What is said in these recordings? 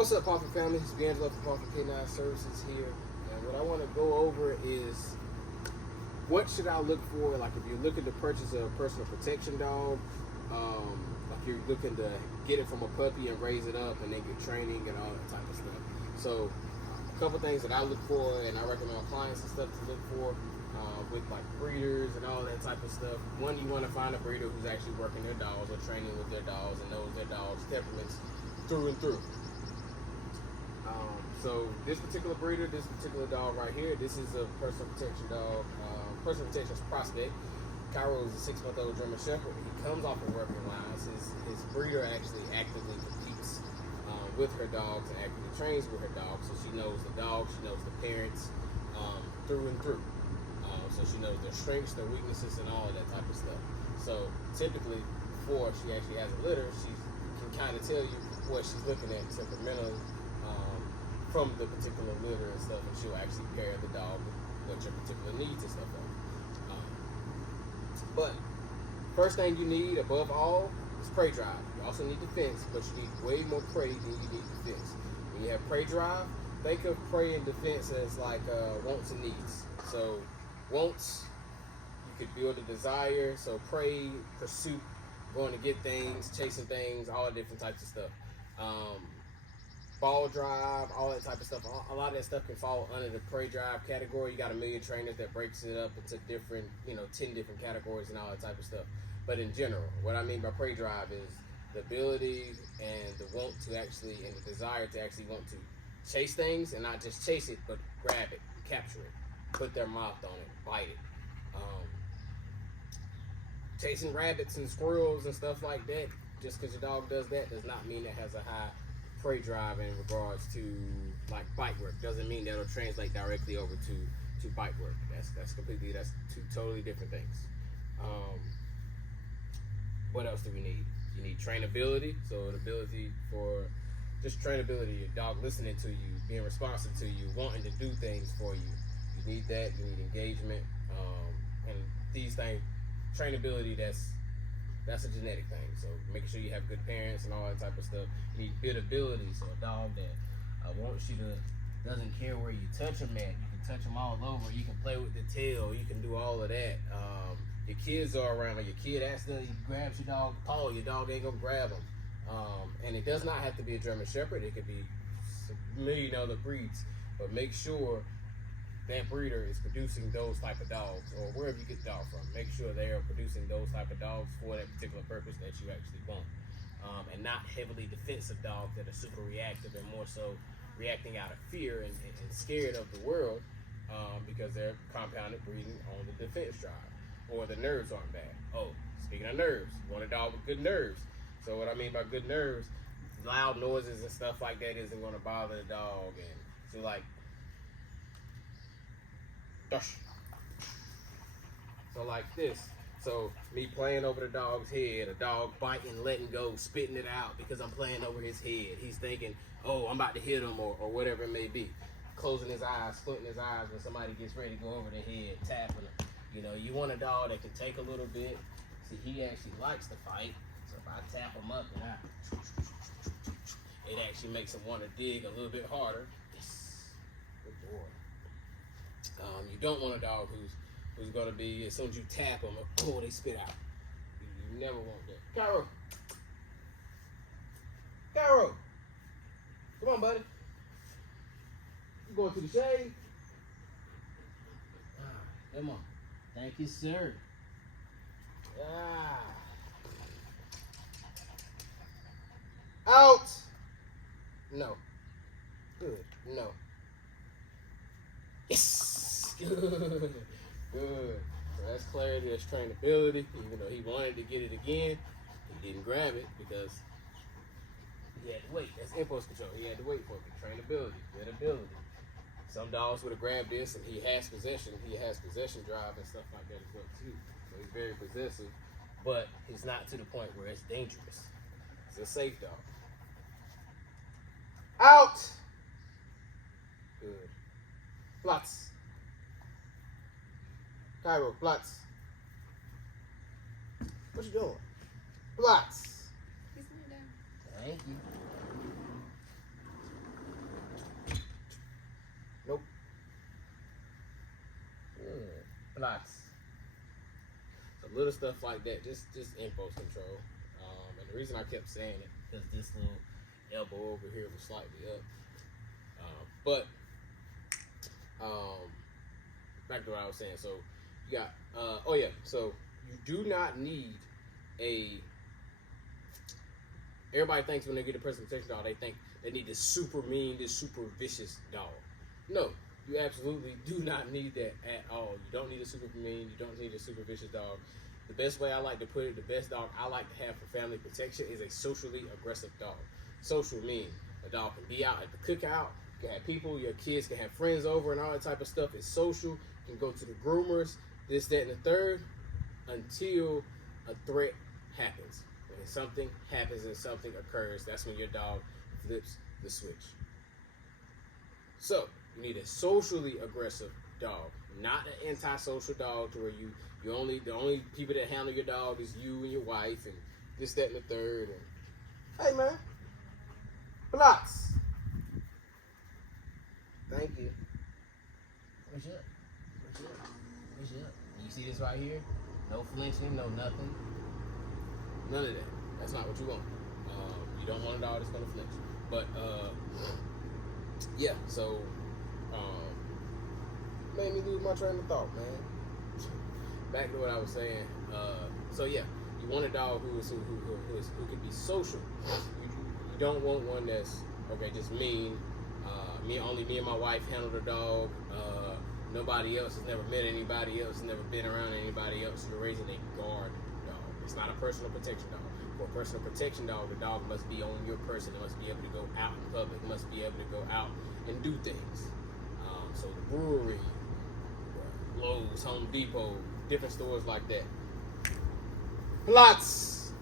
What's up, PAWFECT family? It's D'Angelo from PAWFECT K9 Services here. And what I want to go over is what should I look for, like if you're looking to purchase a personal protection dog, like you're looking to get it from a puppy and raise it up and then get training and all that type of stuff. So a couple things that I look for and I recommend my clients and stuff to look for with like breeders and all that type of stuff. One, you want to find a breeder who's actually working their dogs or training with their dogs and knows their dogs' temperaments through and through. So this particular breeder, this particular dog right here, this is a personal protection dog, personal protection prospect. Cairo is a 6-month-old German Shepherd. He comes off of working lines. His breeder actually actively competes with her dogs and actively trains with her dogs. So she knows the dog, she knows the parents through and through. So she knows their strengths, their weaknesses, and all of that type of stuff. So typically, before she actually has a litter, she can kind of tell you what she's looking at temperamentally from the particular litter and stuff, and she'll actually pair the dog with what your particular needs and stuff are. But first thing you need, above all, is prey drive. You also need defense, but you need way more prey than you need defense. When you have prey drive, think of prey and defense as like wants and needs. So wants, you could build a desire. So prey, pursuit, going to get things, chasing things, all the different types of stuff. Ball drive, all that type of stuff. A lot of that stuff can fall under the prey drive category. You got a million trainers that breaks it up into different, 10 different categories and all that type of stuff. But in general, what I mean by prey drive is the ability and the want to actually, and the desire to actually want to chase things and not just chase it, but grab it, capture it, put their mouth on it, bite it. Chasing rabbits and squirrels and stuff like that, just because your dog does that does not mean it has a high prey drive in regards to like bite work. Doesn't mean that'll translate directly over to bite work. That's two totally different things. What else do we need? You need trainability. So an ability for just trainability, your dog listening to you, being responsive to you, wanting to do things for you. You need that. You need engagement. And these things, trainability, that's a genetic thing. So making sure you have good parents and all that type of stuff. You need biddability. So a dog that wants you to, doesn't care where you touch them at. You can touch them all over. You can play with the tail. You can do all of that. Your kids are around. Or your kid accidentally grabs your dog paw. Your dog ain't gonna grab them. And it does not have to be a German Shepherd. It could be a million other breeds. But make sure that breeder is producing those type of dogs, or wherever you get the dog from. Make sure they are producing those type of dogs for that particular purpose that you actually want. And not heavily defensive dogs that are super reactive and more so reacting out of fear and scared of the world because they're compounded breeding on the defense drive, or the nerves aren't bad. Oh, speaking of nerves, you want a dog with good nerves. So what I mean by good nerves, loud noises and stuff like that isn't going to bother the dog. And so like, so like this. So me playing over the dog's head, a dog biting, letting go, spitting it out because I'm playing over his head. He's thinking, oh, I'm about to hit him or whatever it may be. Closing his eyes, squinting his eyes when somebody gets ready to go over their head, tapping him. You want a dog that can take a little bit. See, he actually likes to fight. So if I tap him up and it actually makes him want to dig a little bit harder. Yes, good boy. You don't want a dog who's going to be, as soon as you tap them, oh, they spit out. You never want that. Cairo, come on, buddy. You going to the shade? Come on. Thank you, sir. Out. No. Good. No. Yes. Good. Good. So that's clarity, that's trainability. Even though he wanted to get it again, he didn't grab it because he had to wait. That's impulse control. He had to wait for it. Trainability, biddability. Some dogs would have grabbed this and he has possession. He has possession drive and stuff like that as well too. So he's very possessive, but he's not to the point where it's dangerous. It's a safe dog. Out. Good. Platz. Cairo, Platz. What you doing? Platz. He's laying down. Thank you. Plots. So little stuff like that, just impulse control. And the reason I kept saying it because this little elbow over here was slightly up. Back to what I was saying. So you got so you do not need everybody thinks when they get a personal protection dog, they think they need this super mean, this super vicious dog. No, you absolutely do not need that at all. You don't need a super mean, you don't need a super vicious dog. The best way I like to put it, the best dog I like to have for family protection is a socially aggressive dog. Social mean, a dog can be out at the cookout, you can have people, your kids can have friends over and all that type of stuff. It's social, you can go to the groomers, this, that, and the third, until a threat happens. When something happens and something occurs, that's when your dog flips the switch. So, you need a socially aggressive dog, not an antisocial dog to where the only people that handle your dog is you and your wife and this, that, and the third. And, hey man, Plots. Thank you. What's up? What's up? What's up? You see this right here? No flinching, no nothing. None of that. That's not what you want. You don't want a dog that's gonna flinch. But yeah. So made me lose my train of thought, man. Back to what I was saying. So yeah, you want a dog who can be social. You don't want one that's just mean. Me and my wife handle the dog. Nobody else has never met anybody else, has never been around anybody else. You're raising a guard dog. It's not a personal protection dog. For a personal protection dog, the dog must be on your person. It must be able to go out in public. It must be able to go out and do things. So the brewery, Lowe's, Home Depot, different stores like that. Plots.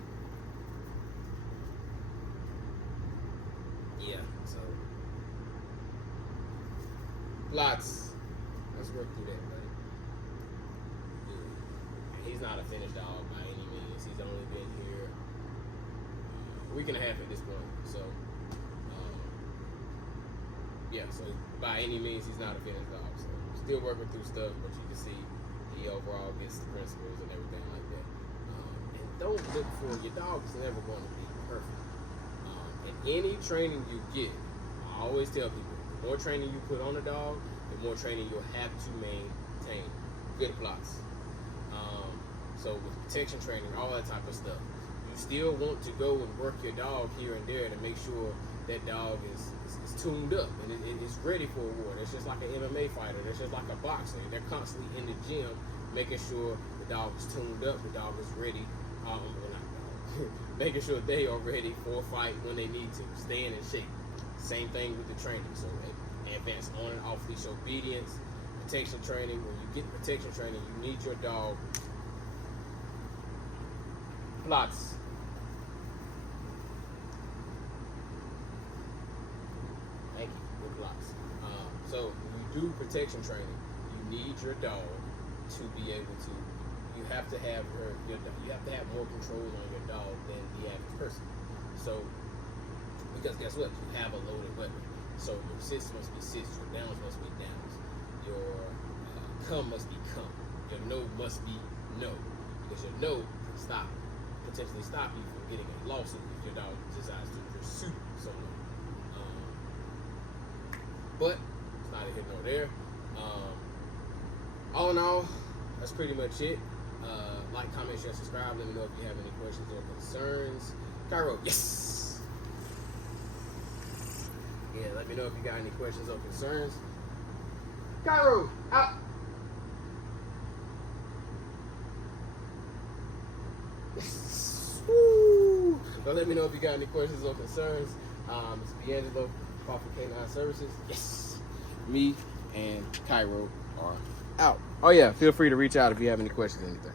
Yeah, so Plots. Let's work through that, buddy. Yeah. He's not a finished dog by any means. He's only been here a week and a half at this point. So, so by any means, he's not a finished dog. So, still working through stuff, but you can see he overall gets the principles and everything like that. And don't look for, your dog is never going to be perfect. And any training you get, I always tell people, the more training you put on a dog, the more training you'll have to maintain. Good Plots. So with protection training, all that type of stuff, you still want to go and work your dog here and there to make sure that dog is tuned up and it's ready for a war. It's just like an MMA fighter. It's just like a boxer. They're constantly in the gym making sure the dog is tuned up, the dog is ready. Making sure they are ready for a fight when they need to, staying in shape. Same thing with the training. So advanced on and off leash obedience, protection training. When you get protection training, you need your dog. Plots. Thank you. Good Plots. So when you do protection training, you need your dog to be able to. You have to have you have to have more control on your dog than the average person. So, because guess what? You have a loaded weapon. So your sits must be sits, your downs must be downs, your come must be come, your no must be no, because your no can potentially stop you from getting a lawsuit if your dog decides to pursue someone. But it's neither here nor there. All in all, that's pretty much it. Like, comment, share, subscribe. Let me know if you have any questions or concerns. Cairo, yes! Yeah, let me know if you got any questions or concerns. Cairo, out! Woo! So let me know if you got any questions or concerns. It's D'Angelo, PAWFECT Canine Services. Yes! Me and Cairo are out. Oh yeah, feel free to reach out if you have any questions or anything.